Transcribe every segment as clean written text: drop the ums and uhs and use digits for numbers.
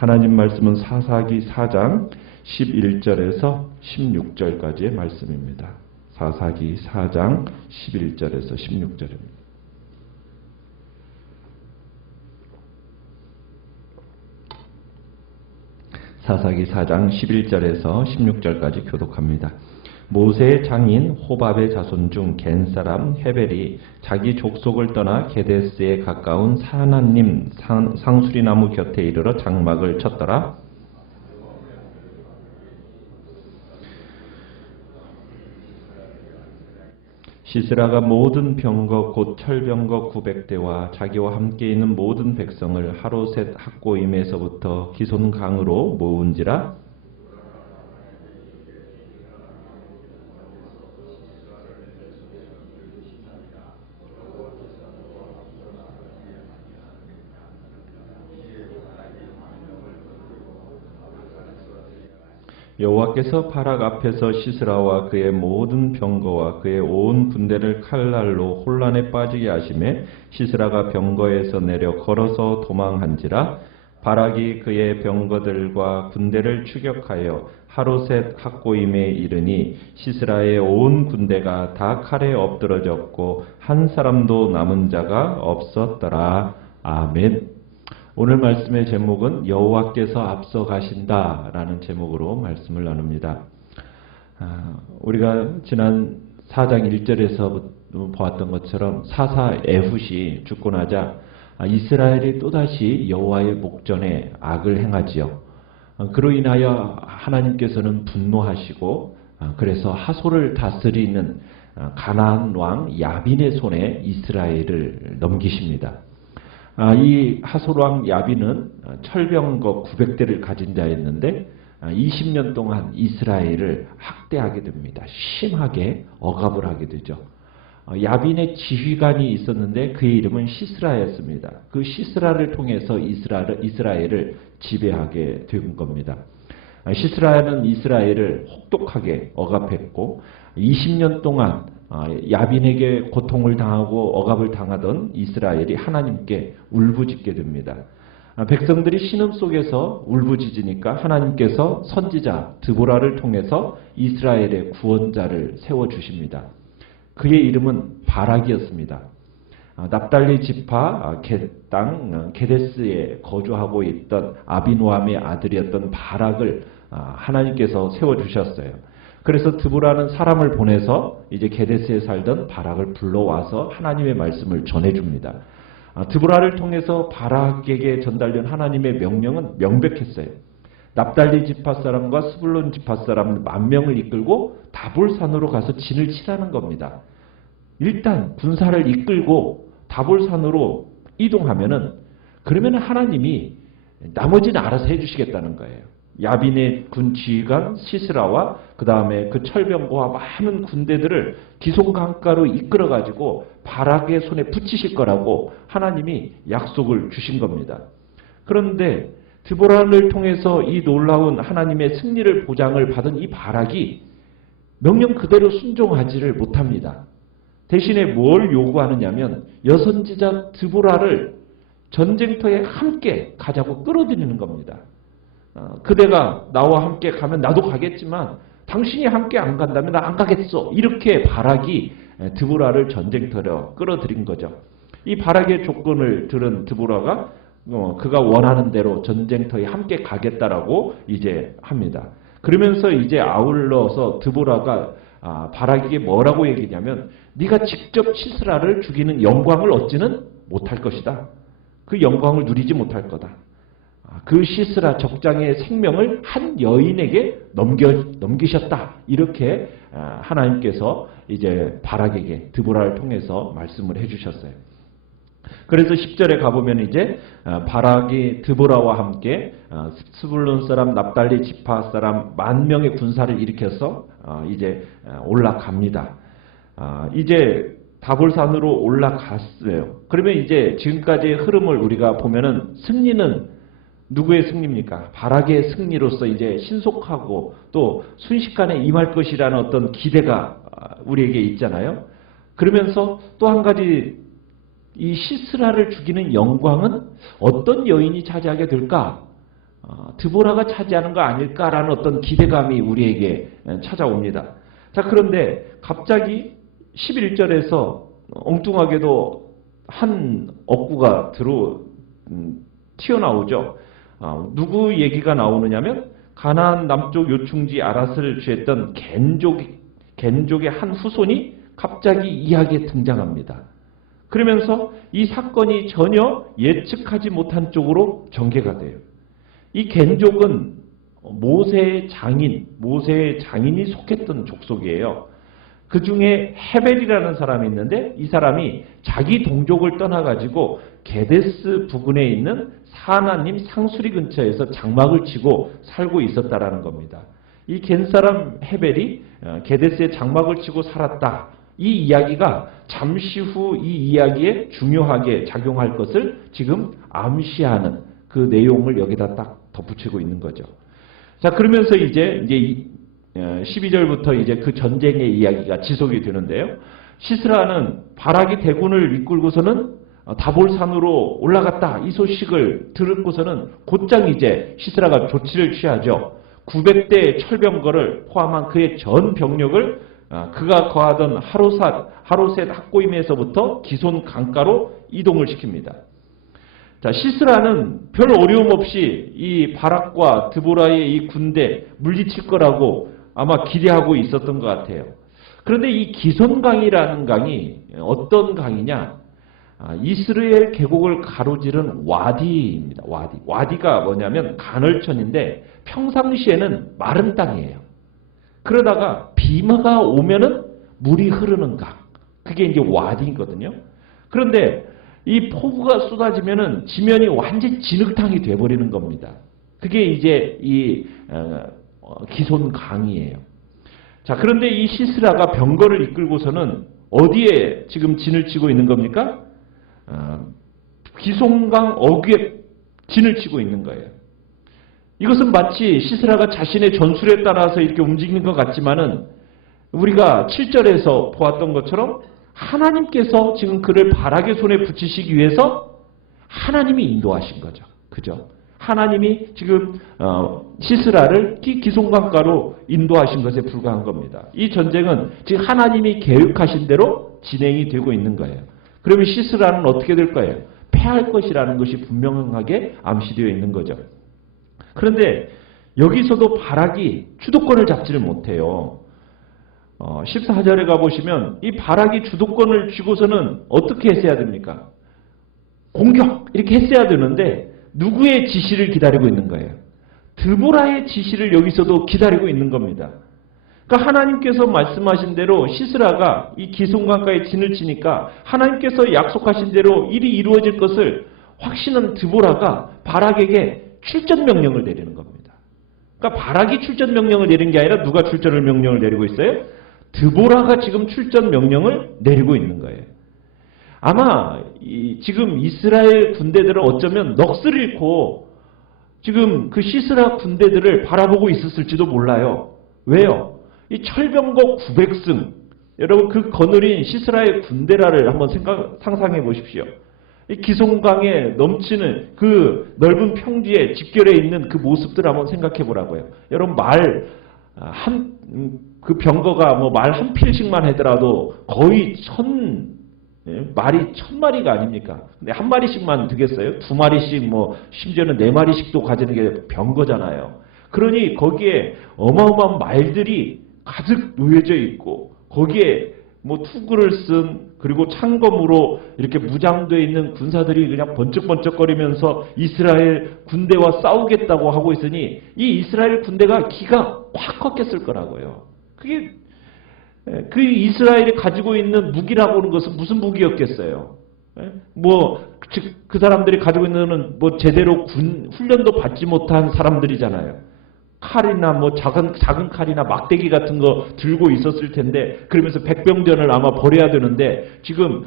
하나님 말씀은 사사기 4장 11절에서 16절까지의 말씀입니다. 사사기 4장 11절에서 16절입니다. 사사기 4장 11절에서 16절까지 교독합니다. 모세의 장인 호밥의 자손 중 겐 사람 헤벨이 자기 족속을 떠나 게데스에 가까운 사나님 상수리나무 곁에 이르러 장막을 쳤더라. 시스라가 모든 병거 곧 철병거 900대와 자기와 함께 있는 모든 백성을 하로셋 학고임에서부터 기손강으로 모은지라. 여호와께서 바락 앞에서 시스라와 그의 모든 병거와 그의 온 군대를 칼날로 혼란에 빠지게 하시매 시스라가 병거에서 내려 걸어서 도망한지라. 바락이 그의 병거들과 군대를 추격하여 하로셋 학고임에 이르니 시스라의 온 군대가 다 칼에 엎드러졌고 한 사람도 남은 자가 없었더라. 아멘. 오늘 말씀의 제목은 여호와께서 앞서 가신다라는 제목으로 말씀을 나눕니다. 우리가 지난 4장 1절에서 보았던 것처럼 사사 에훗이 죽고 나자 이스라엘이 또다시 여호와의 목전에 악을 행하지요. 그로 인하여 하나님께서는 분노하시고 그래서 하솔을 다스리는 가나안 왕 야빈의 손에 이스라엘을 넘기십니다. 이 하솔왕 야빈은 철병거 900대를 가진 자였는데 20년 동안 이스라엘을 학대하게 됩니다. 심하게 억압을 하게 되죠. 야빈의 지휘관이 있었는데 그의 이름은 시스라였습니다. 그 시스라를 통해서 이스라엘을 지배하게 된 겁니다. 시스라는 이스라엘을 혹독하게 억압했고 20년 동안 야빈에게 고통을 당하고 억압을 당하던 이스라엘이 하나님께 울부짖게 됩니다. 백성들이 신음 속에서 울부짖으니까 하나님께서 선지자 드보라를 통해서 이스라엘의 구원자를 세워주십니다. 그의 이름은 바락이었습니다. 납달리 지파 땅 게데스에 거주하고 있던 아비노함의 아들이었던 바락을 하나님께서 세워주셨어요. 그래서 드보라는 사람을 보내서 이제 게데스에 살던 바락을 불러와서 하나님의 말씀을 전해줍니다. 드보라를 통해서 바락에게 전달된 하나님의 명령은 명백했어요. 납달리 지파 사람과 스불론 지파 사람 10,000명을 이끌고 다볼산으로 가서 진을 치라는 겁니다. 일단 군사를 이끌고 다볼산으로 이동하면은 그러면 하나님이 나머지는 알아서 해주시겠다는 거예요. 야빈의 군 지휘관 시스라와 그 다음에 그 철병거와 많은 군대들을 기송강가로 이끌어가지고 바락의 손에 붙이실 거라고 하나님이 약속을 주신 겁니다. 그런데 드보라를 통해서 이 놀라운 하나님의 승리를 보장을 받은 이 바락이 명령 그대로 순종하지를 못합니다. 대신에 뭘 요구하느냐면 여선지자 드보라를 전쟁터에 함께 가자고 끌어들이는 겁니다. 그대가 나와 함께 가면 나도 가겠지만 당신이 함께 안 간다면 나 안 가겠어. 이렇게 바락이 드보라를 전쟁터로 끌어들인 거죠. 이 바락의 조건을 들은 드보라가 그가 원하는 대로 전쟁터에 함께 가겠다라고 이제 합니다. 그러면서 이제 아울러서 드보라가 바락에게 뭐라고 얘기냐면 네가 직접 시스라를 죽이는 영광을 얻지는 못할 것이다. 그 영광을 누리지 못할 거다. 그 시스라 적장의 생명을 한 여인에게 넘기셨다. 이렇게 하나님께서 이제 바락에게 드보라를 통해서 말씀을 해주셨어요. 그래서 10절에 가보면 이제 바락이 드보라와 함께 스불론 사람, 납달리 지파 사람 10,000명의 군사를 일으켜서 이제 올라갑니다. 이제 다볼산으로 올라갔어요. 그러면 이제 지금까지의 흐름을 우리가 보면은 승리는 누구의 승리입니까? 바락의 승리로서 이제 신속하고 또 순식간에 임할 것이라는 어떤 기대가 우리에게 있잖아요. 그러면서 또 한 가지 이 시스라를 죽이는 영광은 어떤 여인이 차지하게 될까? 드보라가 차지하는 거 아닐까라는 어떤 기대감이 우리에게 찾아옵니다. 자, 그런데 갑자기 11절에서 엉뚱하게도 한 억구가 튀어나오죠. 누구 얘기가 나오느냐면 가나안 남쪽 요충지 아랏을 취했던 겐족의 한 후손이 갑자기 이야기에 등장합니다. 그러면서 이 사건이 전혀 예측하지 못한 쪽으로 전개가 돼요. 이 겐족은 모세의 장인이 속했던 족속이에요. 그 중에 헤벨이라는 사람이 있는데 이 사람이 자기 동족을 떠나가지고 게데스 부근에 있는 사하나님 상수리 근처에서 장막을 치고 살고 있었다라는 겁니다. 이 겐사람 헤벨이 게데스에 장막을 치고 살았다. 이 이야기가 잠시 후 이 이야기에 중요하게 작용할 것을 지금 암시하는 그 내용을 여기다 딱 덧붙이고 있는 거죠. 자, 그러면서 이제 12절부터 이제 그 전쟁의 이야기가 지속이 되는데요. 시스라는 바락이 대군을 이끌고서는 다볼산으로 올라갔다. 이 소식을 들었고서는 곧장 이제 시스라가 조치를 취하죠. 900대 철병거를 포함한 그의 전 병력을 그가 거하던 하로셋 학고임에서부터 기손 강가로 이동을 시킵니다. 자, 시스라는 별 어려움 없이 이 바락과 드보라의 이 군대 물리칠 거라고 아마 기대하고 있었던 것 같아요. 그런데 이 기손강이라는 강이 어떤 강이냐? 이스라엘 계곡을 가로지른 와디입니다. 와디가 뭐냐면 간헐천인데 평상시에는 마른 땅이에요. 그러다가 비마가 오면은 물이 흐르는 강. 그게 이제 와디거든요. 그런데 이 폭우가 쏟아지면은 지면이 완전 진흙탕이 돼버리는 겁니다. 그게 이제 이 기손강이에요. 자, 그런데 이 시스라가 병거를 이끌고서는 어디에 지금 진을 치고 있는 겁니까? 기손강 어귀에 진을 치고 있는 거예요. 이것은 마치 시스라가 자신의 전술에 따라서 이렇게 움직이는 것 같지만은 우리가 7절에서 보았던 것처럼 하나님께서 지금 그를 바락의 손에 붙이시기 위해서 하나님이 인도하신 거죠. 그죠? 하나님이 지금 시스라를 기송강가로 인도하신 것에 불과한 겁니다. 이 전쟁은 지금 하나님이 계획하신 대로 진행이 되고 있는 거예요. 그러면 시스라는 어떻게 될 거예요? 패할 것이라는 것이 분명하게 암시되어 있는 거죠. 그런데 여기서도 바락이 주도권을 잡지를 못해요. 14절에 가보시면 이 바락이 주도권을 쥐고서는 어떻게 했어야 됩니까? 공격! 이렇게 했어야 되는데 누구의 지시를 기다리고 있는 거예요? 드보라의 지시를 여기서도 기다리고 있는 겁니다. 그러니까 하나님께서 말씀하신 대로 시스라가 이 기손강가에 진을 치니까 하나님께서 약속하신 대로 일이 이루어질 것을 확신한 드보라가 바락에게 출전 명령을 내리는 겁니다. 그러니까 바락이 출전 명령을 내린 게 아니라 누가 출전 명령을 내리고 있어요? 드보라가 지금 출전 명령을 내리고 있는 거예요. 아마 지금 이스라엘 군대들은 어쩌면 넋을 잃고 지금 그 시스라 군대들을 바라보고 있었을지도 몰라요. 왜요? 이 철병거 900승, 여러분 그 거느린 시스라의 군대라를 한번 상상해 보십시오. 이 기송강에 넘치는 그 넓은 평지에 집결해 있는 그 모습들 한번 생각해 보라고요. 여러분 그 병거가 뭐 말 한 필씩만 하더라도 거의 말이 1000마리가 아닙니까? 근데 한 마리씩만 되겠어요? 2마리씩 뭐 심지어는 4마리씩도 가지는 게 병거잖아요. 그러니 거기에 어마어마한 말들이 가득 놓여져 있고 거기에 뭐 투구를 쓴 그리고 창검으로 이렇게 무장되어 있는 군사들이 그냥 번쩍번쩍거리면서 이스라엘 군대와 싸우겠다고 하고 있으니 이 이스라엘 군대가 기가 확 꺾였을 거라고요. 그게 그 이스라엘이 가지고 있는 무기라고 하는 것은 무슨 무기였겠어요? 그 사람들이 가지고 있는 뭐 제대로 훈련도 받지 못한 사람들이잖아요. 칼이나 뭐 작은 칼이나 막대기 같은 거 들고 있었을 텐데 그러면서 백병전을 아마 벌여야 되는데 지금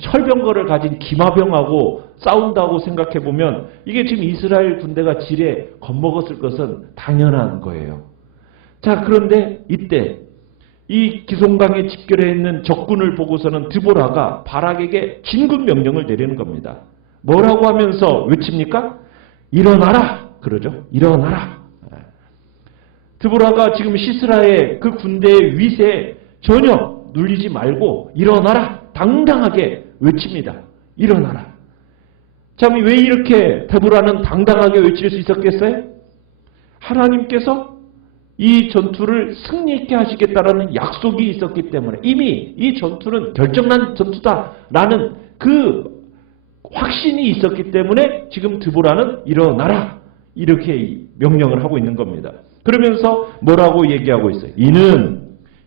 철병거를 가진 기마병하고 싸운다고 생각해 보면 이게 지금 이스라엘 군대가 지레 겁먹었을 것은 당연한 거예요. 자, 그런데 이때 이 기송강에 집결해 있는 적군을 보고서는 드보라가 바락에게 진급 명령을 내리는 겁니다. 뭐라고 하면서 외칩니까? 일어나라! 그러죠. 일어나라. 드보라가 지금 시스라의 그 군대의 위세에 전혀 눌리지 말고 일어나라. 당당하게 외칩니다. 일어나라. 참, 왜 이렇게 드보라는 당당하게 외칠 수 있었겠어요? 하나님께서 이 전투를 승리 있게 하시겠다라는 약속이 있었기 때문에, 이미 이 전투는 결정난 전투다라는 그 확신이 있었기 때문에 지금 드보라는 일어나라 이렇게 명령을 하고 있는 겁니다. 그러면서 뭐라고 얘기하고 있어요? 이는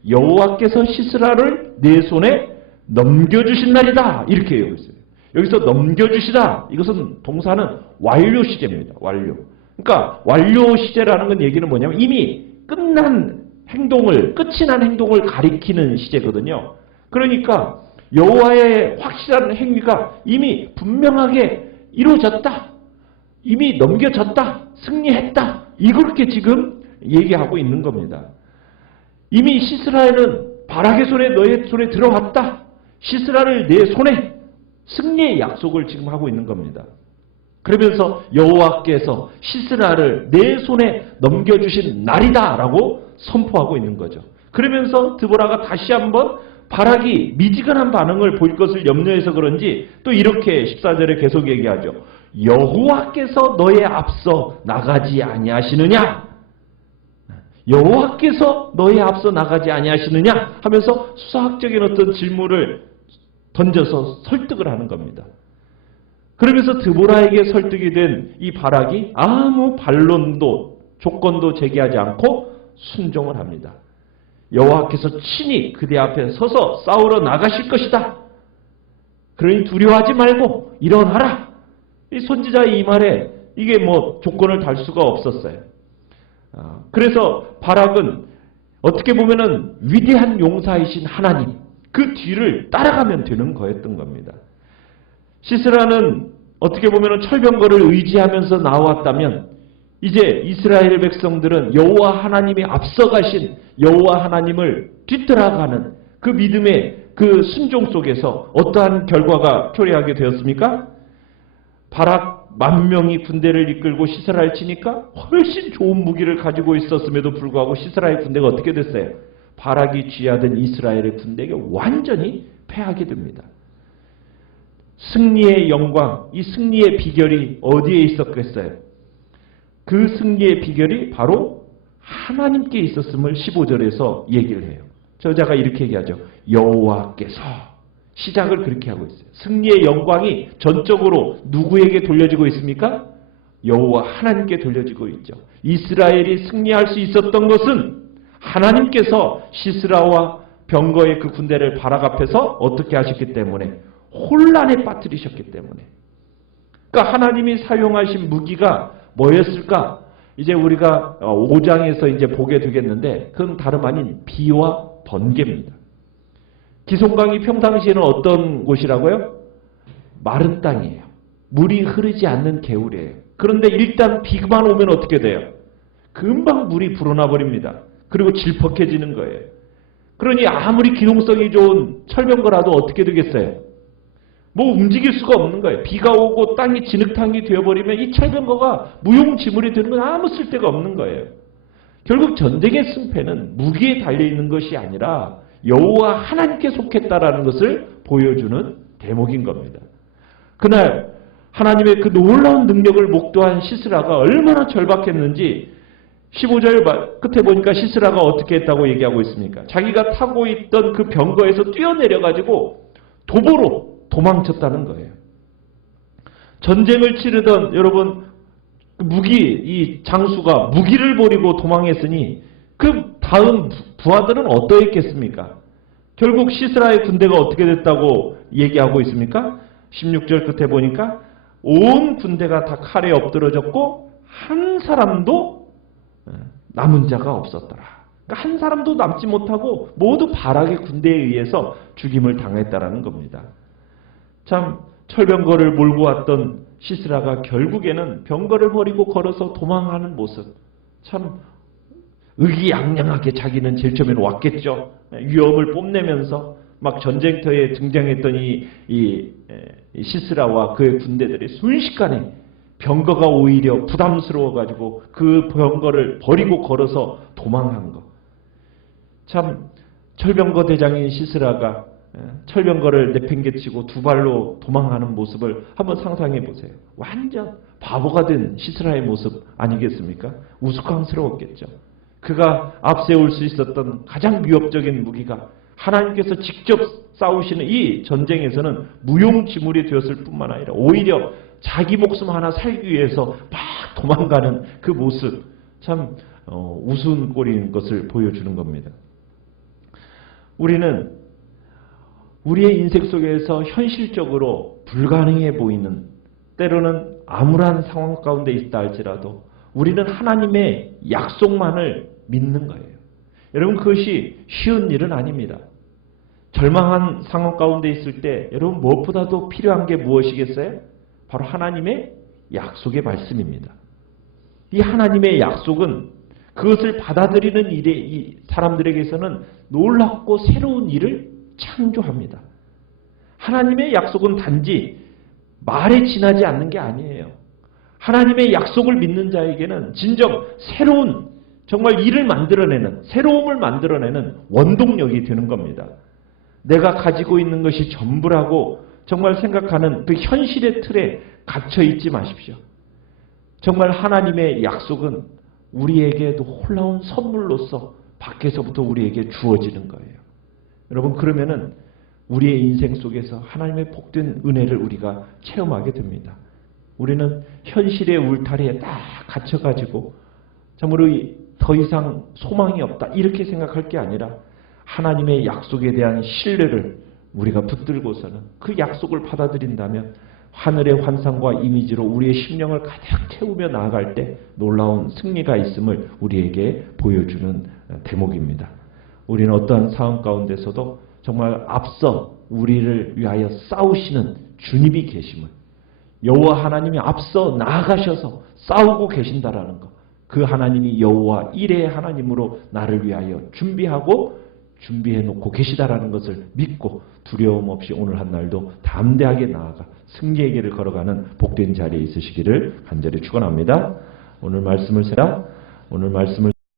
여호와께서 시스라를 내 손에 넘겨주신 날이다 이렇게 얘기하고 있어요. 여기서 넘겨주시다, 이것은 동사는 완료 시제입니다. 완료. 그러니까 완료 시제라는 건 얘기는 뭐냐면 이미 끝난 행동을, 끝이 난 행동을 가리키는 시제거든요. 그러니까 여호와의 확실한 행위가 이미 분명하게 이루어졌다, 이미 넘겨졌다, 승리했다, 이렇게 지금 얘기하고 있는 겁니다. 이미 시스라에는 바락의 손에, 너의 손에 들어왔다, 시스라를 내 손에, 승리의 약속을 지금 하고 있는 겁니다. 그러면서 여호와께서 시스라를 내 손에 넘겨주신 날이다 라고 선포하고 있는 거죠. 그러면서 드보라가 다시 한번 바락이 미지근한 반응을 보일 것을 염려해서 그런지 또 이렇게 14절에 계속 얘기하죠. 여호와께서 너의 앞서 나가지 아니하시느냐? 여호와께서 너의 앞서 나가지 아니하시느냐? 하면서 수사학적인 어떤 질문을 던져서 설득을 하는 겁니다. 그러면서 드보라에게 설득이 된 이 바락이 아무 반론도 조건도 제기하지 않고 순종을 합니다. 여호와께서 친히 그대 앞에 서서 싸우러 나가실 것이다. 그러니 두려워하지 말고 일어나라. 이 선지자의 이 말에 이게 뭐 조건을 달 수가 없었어요. 그래서 바락은 어떻게 보면은 위대한 용사이신 하나님, 그 뒤를 따라가면 되는 거였던 겁니다. 시스라는 어떻게 보면 철병거를 의지하면서 나왔다면 이제 이스라엘 백성들은 여호와 하나님이 앞서가신 여호와 하나님을 뒤따라가는 그 믿음의 그 순종 속에서 어떠한 결과가 초래하게 되었습니까? 바락 10,000명이 군대를 이끌고 시스라를 치니까 훨씬 좋은 무기를 가지고 있었음에도 불구하고 시스라의 군대가 어떻게 됐어요? 바락이 쥐하던 이스라엘의 군대에게 완전히 패하게 됩니다. 승리의 영광, 이 승리의 비결이 어디에 있었겠어요? 그 승리의 비결이 바로 하나님께 있었음을 15절에서 얘기를 해요. 저자가 이렇게 얘기하죠. 여호와께서, 시작을 그렇게 하고 있어요. 승리의 영광이 전적으로 누구에게 돌려지고 있습니까? 여호와 하나님께 돌려지고 있죠. 이스라엘이 승리할 수 있었던 것은 하나님께서 시스라와 병거의 그 군대를 바락 앞에서 어떻게 하셨기 때문에, 혼란에 빠뜨리셨기 때문에. 그러니까 하나님이 사용하신 무기가 뭐였을까? 이제 우리가 5장에서 이제 보게 되겠는데 그건 다름 아닌 비와 번개입니다. 기송강이 평상시에는 어떤 곳이라고요? 마른 땅이에요. 물이 흐르지 않는 개울이에요. 그런데 일단 비만 오면 어떻게 돼요? 금방 물이 불어나 버립니다. 그리고 질퍽해지는 거예요. 그러니 아무리 기동성이 좋은 철병거라도 어떻게 되겠어요? 뭐 움직일 수가 없는 거예요. 비가 오고 땅이 진흙탕이 되어버리면 이 철병거가 무용지물이 되는 건 아무 쓸데가 없는 거예요. 결국 전쟁의 승패는 무기에 달려있는 것이 아니라 여호와 하나님께 속했다라는 것을 보여주는 대목인 겁니다. 그날 하나님의 그 놀라운 능력을 목도한 시스라가 얼마나 절박했는지 15절 끝에 보니까 시스라가 어떻게 했다고 얘기하고 있습니까? 자기가 타고 있던 그 병거에서 뛰어내려가지고 도보로 도망쳤다는 거예요. 전쟁을 치르던 여러분 무기, 이 장수가 무기를 버리고 도망했으니 그 다음 부하들은 어떠했겠습니까? 결국 시스라의 군대가 어떻게 됐다고 얘기하고 있습니까? 16절 끝에 보니까 온 군대가 다 칼에 엎드러졌고 한 사람도 남은 자가 없었더라. 그러니까 한 사람도 남지 못하고 모두 바락의 군대에 의해서 죽임을 당했다라는 겁니다. 참 철병거를 몰고 왔던 시스라가 결국에는 병거를 버리고 걸어서 도망하는 모습, 참 의기양양하게 자기는 제일 처음에는 왔겠죠. 위험을 뽐내면서 막 전쟁터에 등장했던 이 시스라와 그의 군대들이 순식간에 병거가 오히려 부담스러워 가지고 그 병거를 버리고 걸어서 도망한 거. 참 철병거 대장인 시스라가 철병거를 내팽개치고 두 발로 도망하는 모습을 한번 상상해 보세요. 완전 바보가 된 시스라의 모습 아니겠습니까? 우스꽝스러웠겠죠. 그가 앞세울 수 있었던 가장 위협적인 무기가 하나님께서 직접 싸우시는 이 전쟁에서는 무용지물이 되었을 뿐만 아니라 오히려 자기 목숨 하나 살기 위해서 막 도망가는 그 모습, 참 우스운 꼴인 것을 보여주는 겁니다. 우리는 우리의 인생 속에서 현실적으로 불가능해 보이는, 때로는 암울한 상황 가운데 있다 할지라도 우리는 하나님의 약속만을 믿는 거예요. 여러분, 그것이 쉬운 일은 아닙니다. 절망한 상황 가운데 있을 때 여러분 무엇보다도 필요한 게 무엇이겠어요? 바로 하나님의 약속의 말씀입니다. 이 하나님의 약속은 그것을 받아들이는 일에 이 사람들에게서는 놀랍고 새로운 일을 창조합니다. 하나님의 약속은 단지 말에 지나지 않는 게 아니에요. 하나님의 약속을 믿는 자에게는 진정 새로운, 정말 일을 만들어내는, 새로움을 만들어내는 원동력이 되는 겁니다. 내가 가지고 있는 것이 전부라고 정말 생각하는 그 현실의 틀에 갇혀 있지 마십시오. 정말 하나님의 약속은 우리에게도 놀라운 선물로서 밖에서부터 우리에게 주어지는 거예요. 여러분, 그러면은 우리의 인생 속에서 하나님의 복된 은혜를 우리가 체험하게 됩니다. 우리는 현실의 울타리에 딱 갇혀가지고 참으로 더 이상 소망이 없다 이렇게 생각할 게 아니라 하나님의 약속에 대한 신뢰를 우리가 붙들고서는 그 약속을 받아들인다면 하늘의 환상과 이미지로 우리의 심령을 가득 채우며 나아갈 때 놀라운 승리가 있음을 우리에게 보여주는 대목입니다. 우리는 어떠한 상황 가운데서도 정말 앞서 우리를 위하여 싸우시는 주님이 계심을, 여호와 하나님이 앞서 나아가셔서 싸우고 계신다라는 것, 그 하나님이 여호와 일의 하나님으로 나를 위하여 준비해 놓고 계시다라는 것을 믿고 두려움 없이 오늘 한 날도 담대하게 나아가 승리의 길을 걸어가는 복된 자리에 있으시기를 간절히 축원합니다. 오늘 말씀을